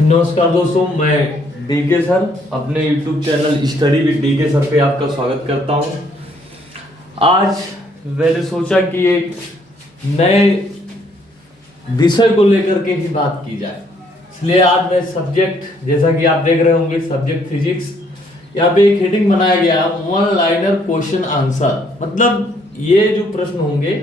नमस्कार दोस्तों, मैं डीके सर अपने YouTube channel study with DK sir पे आपका स्वागत करता हूं। आज मैंने सोचा कि एक नए विषय को लेकर के ही बात की जाए, इसलिए आज मैं सब्जेक्ट, जैसा कि आप देख रहे होंगे, सब्जेक्ट फिजिक्स, यहाँ पे एक हेडिंग बनाया गया वन लाइनर क्वेश्चन आंसर। मतलब ये जो प्रश्न होंगे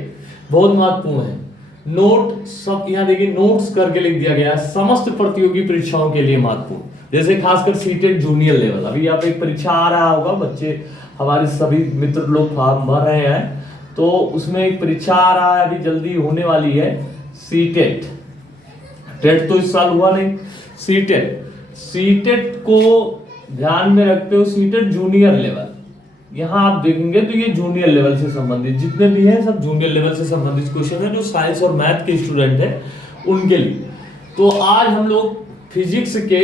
बहुत महत्वपूर्ण है। नोट सब यहाँ देखिए, नोट्स करके लिख दिया गया है, समस्त प्रतियोगी परीक्षाओं के लिए महत्वपूर्ण, जैसे खासकर सीटेट जूनियर लेवल। अभी यहाँ पे एक परीक्षा आ रहा होगा, बच्चे हमारे सभी मित्र लोग फॉर्म भर रहे हैं, तो उसमें एक परीक्षा आ रहा है, अभी जल्दी होने वाली है, सीटेट। टेट तो इस साल हुआ नहीं, सीटेट को ध्यान में रखते हो, सीटेट जूनियर लेवल। यहाँ आप देखेंगे तो ये जूनियर लेवल से संबंधित जितने भी हैं सब जूनियर लेवल से संबंधित क्वेश्चन है, जो साइंस और मैथ के स्टूडेंट हैं उनके लिए। तो आज हम लोग फिजिक्स के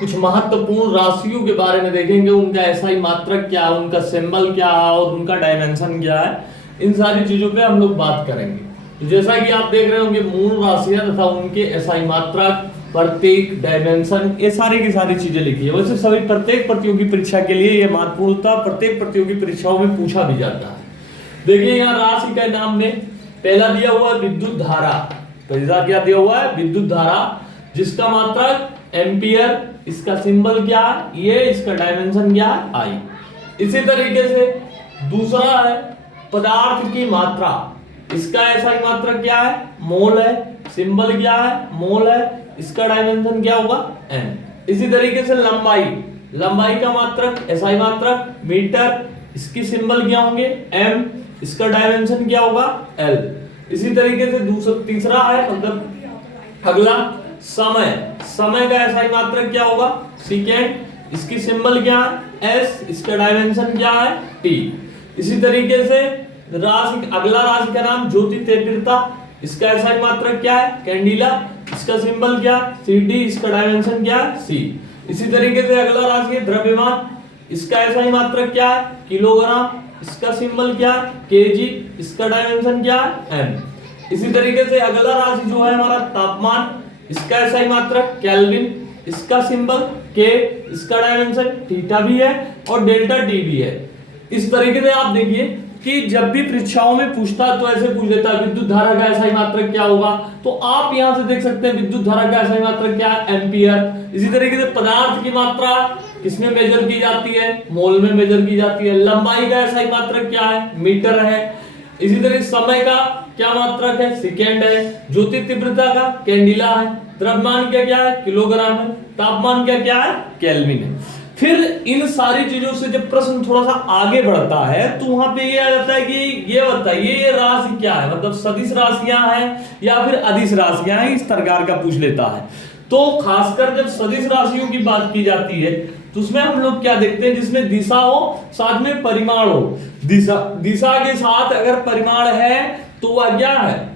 कुछ महत्वपूर्ण राशियों के बारे में देखेंगे, उनका एसआई मात्रक क्या है, उनका सिंबल क्या है और उनका डायमेंशन क्या है, इन सारी चीजों पे हम लोग बात करेंगे। तो जैसा कि आप देख रहे होंगे, मूल राशियां तथा उनके एसआई मात्रक, प्रत्येक, डायमेंशन, ये सारी की सारी चीजें लिखी है। वैसे सभी प्रत्येक प्रतियोगी परीक्षा के लिए ये महत्वपूर्णता प्रत्येक प्रतियोगी परीक्षाओं में पूछा भी जाता है। देखिए यहाँ राशि का नाम में पहला दिया हुआ है विद्युत धारा। पहला क्या दिया हुआ है? विद्युत धारा, जिसका मात्रक एम्पियर, इसका सिंबल क्या है ये, इसका डायमेंशन क्या है आई। इसी तरीके से दूसरा है पदार्थ की मात्रा, इसका एसआई मात्रक क्या है? मोल है, सिंबल क्या है? मोल है, इसका डायमेंशन क्या होगा? एम। इसी तरीके से लंबाई का मात्रक, एसआई मात्रक मीटर, इसकी सिंबल क्या होंगे? एम, इसका डायमेंशन क्या होगा? एल। इसी तरीके से तीसरा है, मतलब अगला समय का एसआई मात्रक क्या होगा? सेकेंड, इसकी सिंबल क्या है? एस, इसका डायमेंशन क्या है? टी। इसी तरीके से अगला राशि का नाम ज्योति तीव्रता, इसका एसआई मात्रक क्या है? कैंडिला, इसका सिंबल क्या? Cd, इसका डायमेंशन क्या? C। इसी तरीके से अगला राशि है द्रव्यमान, इसका एसआई मात्रक क्या है? किलोग्राम, इसका सिंबल क्या? kg, इसका डायमेंशन क्या? m। इसी तरीके से अगला राशि जो है हमारा तापमान, इसका एसआई मात्रक केल्विन, इसका सिंबल k, इसका डायमेंशन थीटा भी है और डेल्टा t भी है। इस तरीके से आप देखिए कि जब भी परीक्षाओं में पूछता है तो ऐसे पूछ लेता है विद्युत धारा का एसआई मात्रक क्या होगा, तो आप यहां से देख सकते हैं विद्युत धारा का एसआई मात्रक क्या है? एम्पियर। इसी तरीके से पदार्थ की मात्रा किसमें मेजर की जाती है? मोल में मेजर की जाती है। लंबाई का एसआई मात्रक क्या है? मीटर है। इसी तरह समय का क्या मात्रक है? सेकेंड है। ज्योति तीव्रता का कैंडिला है। द्रव्यमान क्या क्या है? किलोग्राम है। तापमान क्या क्या है? केल्विन है। फिर इन सारी चीजों से जब प्रश्न थोड़ा सा आगे बढ़ता है तो वहां पे ये आ जाता है कि ये बताइए ये राशि क्या है, मतलब सदिश राशियां हैं या फिर अदिश राशियां हैं, इस प्रकार का पूछ लेता है। तो खासकर जब सदिश राशियों की बात की जाती है तो उसमें हम लोग क्या देखते हैं, जिसमें दिशा हो साथ में परिमाण हो। दिशा के साथ अगर परिमाण है तो वह क्या है?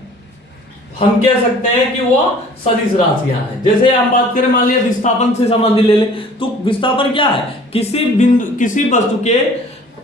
हम कह सकते हैं कि वो सदिश राशियां हैं। जैसे हम बात करें, मान लिया विस्थापन से संबंधित ले ले, तो विस्थापन क्या है? किसी वस्तु के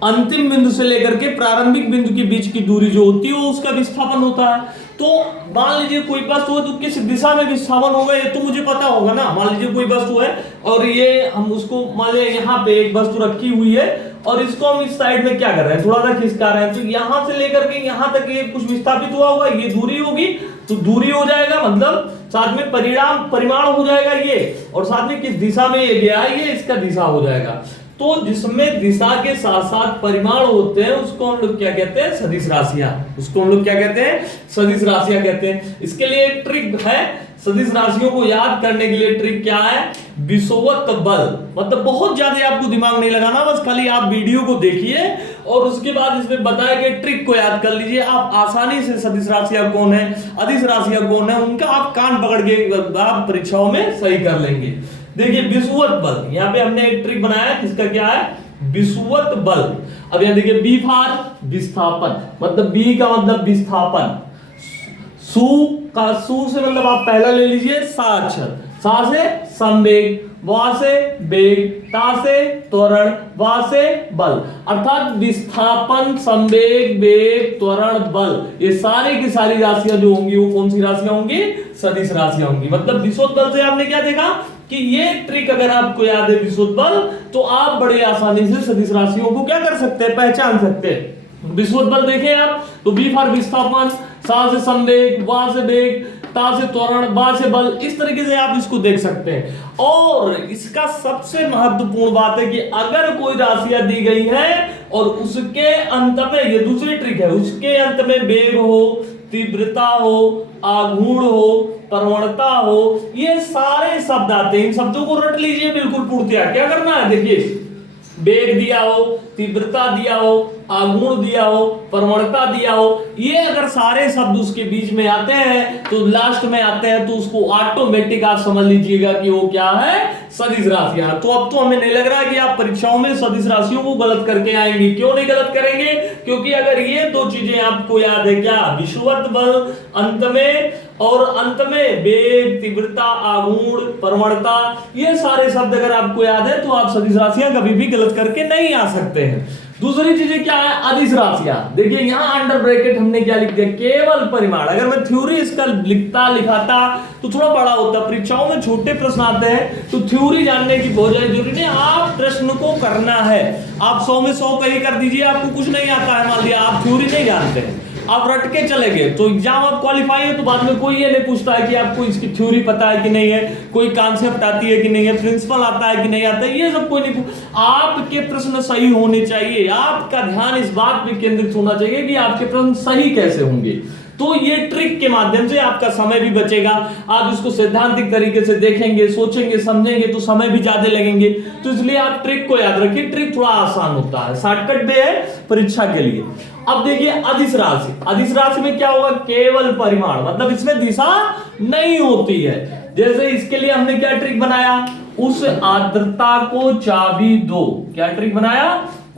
अंतिम बिंदु से लेकर के प्रारंभिक बिंदु के बीच की दूरी जो होती है वो उसका विस्थापन होता है। तो मान लीजिए कोई वस्तु है तो किस दिशा में विस्थापन होगा ये तो मुझे पता होगा ना। मान लीजिए कोई वस्तु है और ये हम उसको, मान लीजिए यहाँ पे एक वस्तु रखी हुई है और इसको हम इस साइड में क्या कर रहे हैं, थोड़ा सा खिसका रहे हैं, तो यहां से लेकर के यहां तक ये कुछ विस्थापित हुआ होगा, ये दूरी होगी, तो दूरी हो जाएगा, मतलब साथ में परिमाण हो जाएगा ये, और साथ में किस दिशा में ये गया है ये इसका दिशा हो जाएगा। तो जिसमें दिशा के साथ साथ परिमाण होते हैं उसको हम लोग क्या कहते हैं? सदिश राशियां। उसको हम लोग क्या कहते हैं? सदिश राशियां कहते हैं। इसके लिए एक ट्रिक है, सदिश राशियों को याद करने के लिए ट्रिक क्या है? विषुवत बल। मतलब बहुत ज्यादा आपको दिमाग नहीं लगाना, बस खाली आप वीडियो को देखिए और उसके बाद इसमें बताए गए ट्रिक को याद कर लीजिए। आप आसानी से सदिश राशियां कौन है, अदिश राशियां कौन है, उनका आप कान पकड़ के आप परीक्षाओं में सही कर लेंगे। देखिए विषुवत बल, यहाँ पे हमने एक ट्रिक बनाया है जिसका क्या है? विषुवत बल। अब यहाँ देखिए बी फॉर विस्थापन, मतलब बी का मतलब विस्थापन, सु से मतलब आप पहला ले लीजिए सा अक्षर, सा से संवेग, वा से वेग, ता से त्वरण, वा से बल। अर्थात विस्थापन, संवेग, वेग, त्वरण, बल, ये सारी की सारी राशियां जो होंगी वो कौन सी राशियां होंगी? सदिश राशियां होंगी। मतलब विस्वत बल से आपने क्या देखा कि ये ट्रिक अगर आपको याद है विस्वत बल, तो आप बड़े आसानी से सदिश राशियों को क्या कर सकते हैं? पहचान सकते हैं। विस्वत बल देखें आप तो बी फॉर विस्थापन, सा से संवेग, वा से वेग, ता से त्वरण, बा से बल, इस तरीके से आप इसको देख सकते हैं। और इसका सबसे महत्वपूर्ण बात है कि अगर कोई राशियां दी गई है और उसके अंत में, ये दूसरी ट्रिक है, उसके अंत में वेग हो, तीव्रता हो, आघूर्ण हो, प्रवणता हो, ये सारे शब्द आते हैं। इन शब्दों को रट लीजिए बिल्कुल पूर्तिया। क्या करना है? देखिए, वेग दिया हो, तीव्रता दिया हो, आघूर्ण दिया हो, प्रवणता दिया हो, ये अगर सारे शब्द उसके बीच में आते हैं तो लास्ट में आते हैं, तो उसको ऑटोमेटिक आप समझ लीजिएगा कि वो क्या है? सदिश राशियां। तो अब तो हमें नहीं लग रहा है कि आप परीक्षाओं में सदिश राशियों को गलत करके आएंगे। क्यों नहीं गलत करेंगे? क्योंकि अगर ये दो चीजें आपको याद है, क्या? विषुवत बल अंत में, और अंत में वेग, तीव्रता, आघूर्ण, प्रवणता, ये सारे शब्द अगर आपको याद है तो आप सदिश राशियां कभी भी गलत करके नहीं आ सकते हैं। दूसरी चीजें क्या है? अदिश राशियां। देखिए यहां अंडर ब्रैकेट हमने क्या लिख दिया? केवल परिमाण। अगर मैं थ्योरी इसका लिखाता तो थोड़ा बड़ा होता। परीक्षाओं में छोटे प्रश्न आते हैं तो थ्योरी जानने की बहुत ज्यादा जरूरी नहीं। आप प्रश्न को करना है, आप 100 में 100 कहीं कर दीजिए, आपको कुछ नहीं आता है, मान लिया आप थ्योरी नहीं जानते हैं, आप रट के चले गए, तो एग्जाम आप क्वालिफाई है तो बाद में कोई ये नहीं पूछता है कि आपको इसकी थ्योरी पता है कि नहीं है, कोई कॉन्सेप्ट आती है कि नहीं है, प्रिंसिपल आता है कि नहीं आता है, ये सब कोई नहीं। आपके प्रश्न सही होने चाहिए, आपका ध्यान इस बात पे केंद्रित होना चाहिए कि आपके प्रश्न सही कैसे होंगे। तो ये ट्रिक के माध्यम से आपका समय भी बचेगा। आप इसको सैद्धांतिक तरीके से देखेंगे, सोचेंगे, समझेंगे तो समय भी ज्यादा लगेंगे। तो इसलिए आप ट्रिक को याद रखिए, ट्रिक थोड़ा आसान होता है, शॉर्टकट भी है परीक्षा के लिए। अब देखिए अदिश राशि। अदिश राशि में क्या होगा? केवल परिमाण, मतलब इसमें दिशा नहीं होती है। जैसे इसके लिए हमने क्या ट्रिक बनाया? उस आर्द्रता को चाबी दो। क्या ट्रिक बनाया?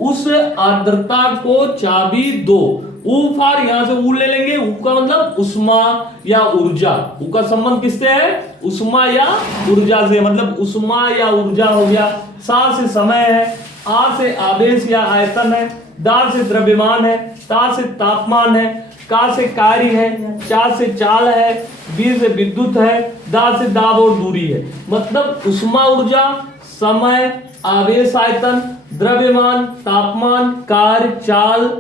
उस आर्द्रता को चाबी दो। ऊ फार यहां से ऊ ले लेंगे, ऊ का मतलब उष्मा या ऊर्जा। ऊ का संबंध किससे है? उष्मा या ऊर्जा से, मतलब उष्मा या ऊर्जा हो गया। सा से समय है, आ से आवेश या आयतन है, दा से द्रव्यमान है, ता से तापमान है, का से कार्य है, चा से चाल है, बी से विद्युत है, दा से दाब और दूरी है। मतलब उष्मा ऊर्जा, समय, आवेश आयतन, द्रव्यमान, तापमान, कार्य, चाल,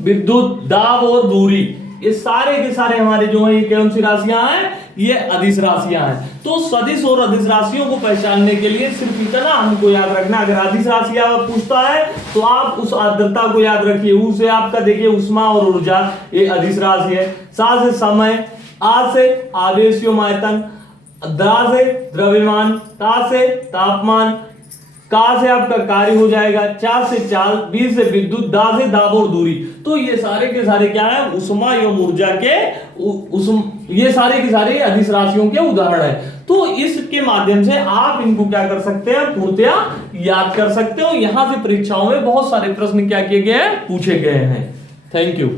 विद्युत, दाब और दूरी, ये सारे के सारे हमारे जो है ये कौन सी राशियां हैं? ये अदिश राशियां हैं। तो सदिश और अदिश राशियों को पहचानने के लिए सिर्फ इतना हमको याद रखना, अगर अदिश राशि पूछता है तो आप उस आर्द्रता को याद रखिए। ऊ से आपका देखिए उष्मा और ऊर्जा, ये अदिश राशि है। सा से समय, आ से आवेश एवं आयतन, द्रा से द्रव्यमान, ता से तापमान, का से आपका कार्य हो जाएगा, चा से चाल, बी से विद्युत, दा से दाब और दूरी। तो ये सारे के सारे क्या है? उष्मा एवं ऊर्जा के ये सारे के सारे अदिश राशियों के उदाहरण है। तो इसके माध्यम से आप इनको क्या कर सकते हैं? पूर्णतया याद कर सकते हो। यहां से परीक्षाओं में बहुत सारे प्रश्न क्या किए गए हैं? पूछे गए हैं। Thank you.